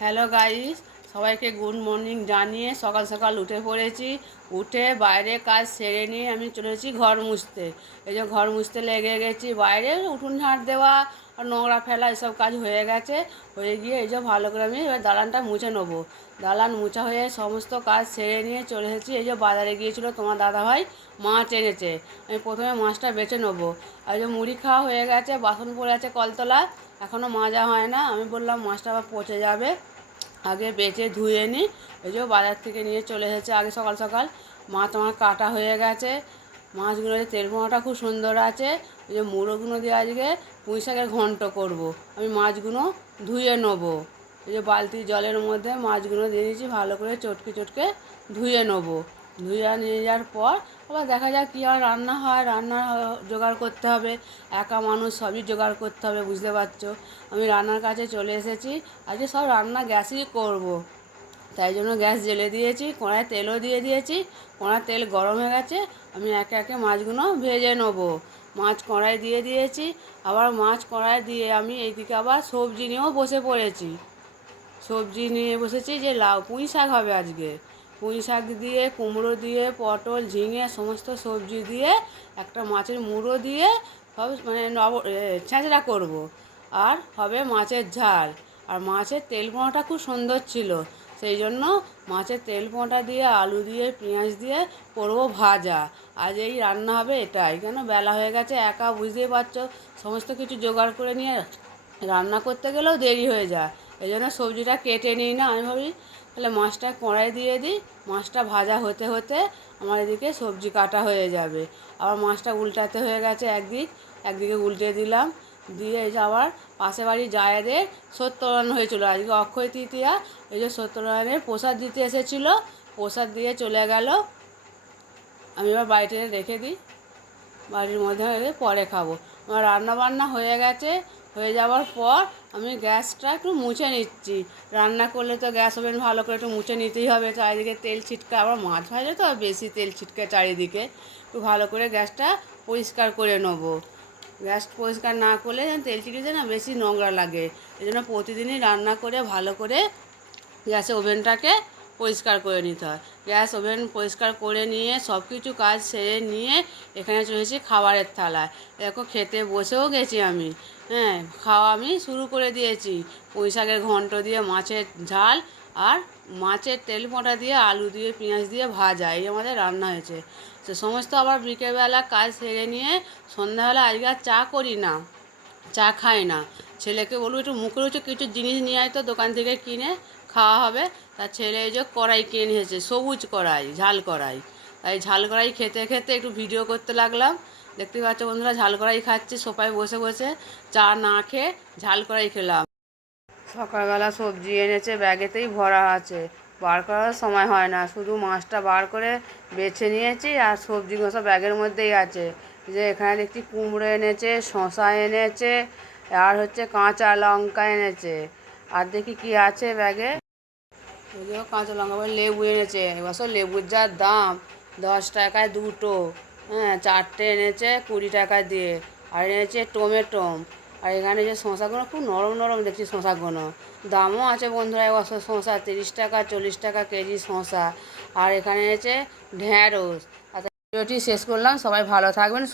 Hello guys, সবাইকে good morning জানিয়ে সকাল সকাল উঠে পড়েছি। উঠে বাইরে কাজ সেরে নিয়ে আমি চলেছি ঘর মুছতে। এই যে ঘর মুছতে লেগে গেছি, বাইরে উঠোন ঝাঁট দেওয়া আর নোংরা ফেলা এসব কাজ হয়ে গেছে। হয়ে গিয়ে এই যে ভালো করে আমি এবার দালানটা মুছে নেবো। দালান মুছা হয়ে সমস্ত কাজ সেরে নিয়ে চলে এসেছি। এই যে বাজারে গিয়েছিলো তোমার দাদাভাই, মাছ এনেছে। আমি প্রথমে মাছটা বেছে নেবো। আর যে মুড়ি খাওয়া হয়ে গেছে, বাসন পড়ে আছে কলতলায়, এখনও মাজা হয় না। আমি বললাম মাছটা আবার পচে যাবে, আগে বেছে ধুয়ে নিই। এই যে বাজার থেকে নিয়ে চলে এসেছে আগে সকাল সকাল। মাছ আমার কাটা হয়ে গেছে। মাছগুলো যে তেল পোড়াটা খুব সুন্দর আছে। এই যে মুড়োগুলো দিয়ে আজকে পুঁই শাকের ঘন্ট করবো। আমি মাছগুলো ধুয়ে নেবো। এই যে বালতি জলের মধ্যে মাছগুলো দিয়ে দিয়েছি, ভালো করে চটকে চটকে ধুয়ে নেবো। ধুয়ে নিয়ে যাওয়ার পর আবার দেখা যাক কী আর রান্না হয়। রান্না জোগাড় করতে হবে, একা মানুষ সবই জোগাড় করতে হবে, বুঝতে পারছো। আমি রান্নার কাছে চলে এসেছি। আজকে সব রান্না গ্যাসেই করব, তাই জন্য গ্যাস জ্বেলে দিয়েছি, কড়ায় তেলও দিয়ে দিয়েছি। কড়ার তেল গরম হয়ে গেছে, আমি একে একে মাছগুলো ভেজে নেবো। মাছ কড়াই দিয়ে দিয়েছি। আবার মাছ কড়াই দিয়ে আমি এইদিকে আবার সবজি নিয়েও বসে পড়েছি। সবজি নিয়ে বসেছি যে লাউ পুঁই শাক হবে আজকে। পুঁই শাক দিয়ে, কুমড়ো দিয়ে, পটল, ঝিঙে সমস্ত সবজি দিয়ে একটা মাছের মুড়ো দিয়ে সব মানে ছেঁচড়া করব। আর হবে মাছের ঝাল। আর মাছের তেল পোড়াটা খুব সুন্দর ছিল, সেই জন্য মাছের তেল পোড়াটা দিয়ে আলু দিয়ে পেঁয়াজ দিয়ে করবো ভাজা। আজ এই রান্না হবে এটাই, কেন বেলা হয়ে গেছে, একা বুঝতেই পারছো সমস্ত কিছু জোগাড় করে নিয়ে রান্না করতে গেলেও দেরি হয়ে যায়। এই জন্য সবজিটা কেটে নিই না, আমি ভাবি তাহলে মাছটা কড়াই দিয়ে দিই, মাছটা ভাজা হতে হতে আমার এদিকে সবজি কাটা হয়ে যাবে। আবার মাছটা উল্টাতে হয়ে গেছে একদিকে উল্টে দিলাম। দিয়ে এই যে আবার পাশে বাড়ি জায়েদের সত্যনারায়ণ হয়েছিল আজকে, অক্ষয় তৃতীয়া। এই যে সত্যনারায়ণের প্রসাদ দিতে এসেছিলো, প্রসাদ দিয়ে চলে গেল। আমি এবার বাড়িতে রেখে দিই, বাড়ির মধ্যে পরে খাবো। আমার রান্না বান্না হয়ে গেছে। হয়ে যাওয়ার পর আমি গ্যাসটা একটু মুছে নিচ্ছি। রান্না করলে তো গ্যাস ওভেন ভালো করে একটু মুছে নিতেই হবে, চারিদিকে তেল ছিটকা, আবার মাছ ভাজলে তো বেশি তেল ছিটকে চারিদিকে। একটু ভালো করে গ্যাসটা পরিষ্কার করে নেবো। গ্যাস পরিষ্কার না করলে তেল চিটিতে না বেশি নোংরা লাগে। এই জন্য প্রতিদিনই রান্না করে ভালো করে গ্যাসের ওভেনটাকে পরিষ্কার করে নিতে হয়। গ্যাস ওভেন পরিষ্কার করে নিয়ে সব কিছু কাজ সেরে নিয়ে এখানে চলেছি খাবারের থালায়। দেখো খেতে বসেও গেছি আমি। হ্যাঁ, খাওয়া আমি শুরু করে দিয়েছি। পুঁই শাকের ঘন্ট দিয়ে মাছের ঝাল আর মাছের তেল মোটা দিয়ে আলু দিয়ে পেঁয়াজ দিয়ে ভাজা, এই আমাদের রান্না হয়েছে। সে সমস্ত আবার বিকেলবেলা কাজ সেরে নিয়ে সন্ধ্যাবেলা আজকে আর চা করি না, চা খাই না। ছেলেকে বলবো একটু মুখরোচক কিছু জিনিস নিয়ে আয় তো দোকান থেকে কিনে খাওয়া হবে। তার ছেলে এই যে কড়াই কিনে এসেছে, সবুজ কড়াই, ঝাল কড়াই। তাই ঝাল কড়াই খেতে খেতে একটু ভিডিও করতে লাগলাম। দেখতে পাচ্ছ বন্ধুরা, ঝাল কড়াই খাচ্ছি সোফায় বসে বসে, চা না খেয়ে ঝাল কড়াই খেলাম। সকালবেলা সবজি এনেছে, ব্যাগেতেই ভরা আছে, বার করার সময় হয় না, শুধু মাছটা বার করে বেছে নিয়েছি আর সবজিগুলো সব ব্যাগের মধ্যেই আছে। যে এখানে দেখছি কুমড়ো এনেছে, শসা এনেছে, আর হচ্ছে কাঁচা লঙ্কা এনেছে। আর দেখি কি আছে ব্যাগে, ওই যে কাঁচা লঙ্কা, বলে লেবু এনেছে। এবছর লেবুর যা দাম, 10 টাকায় দুটো। হ্যাঁ, 4টে এনেছে 20 টাকা দিয়ে। আর এনেছে টমেটো। আর এখানে যে শসাগুলো খুব নরম নরম দেখছি, শসাগুলো দামও আছে বন্ধুরা। এবছর শসা 30 টাকা 40 টাকা কেজি শসা। আর এখানে এনেছে ঢ্যাঁড়স। আচ্ছা, ভিডিওটি শেষ করলাম, সবাই ভালো থাকবেন।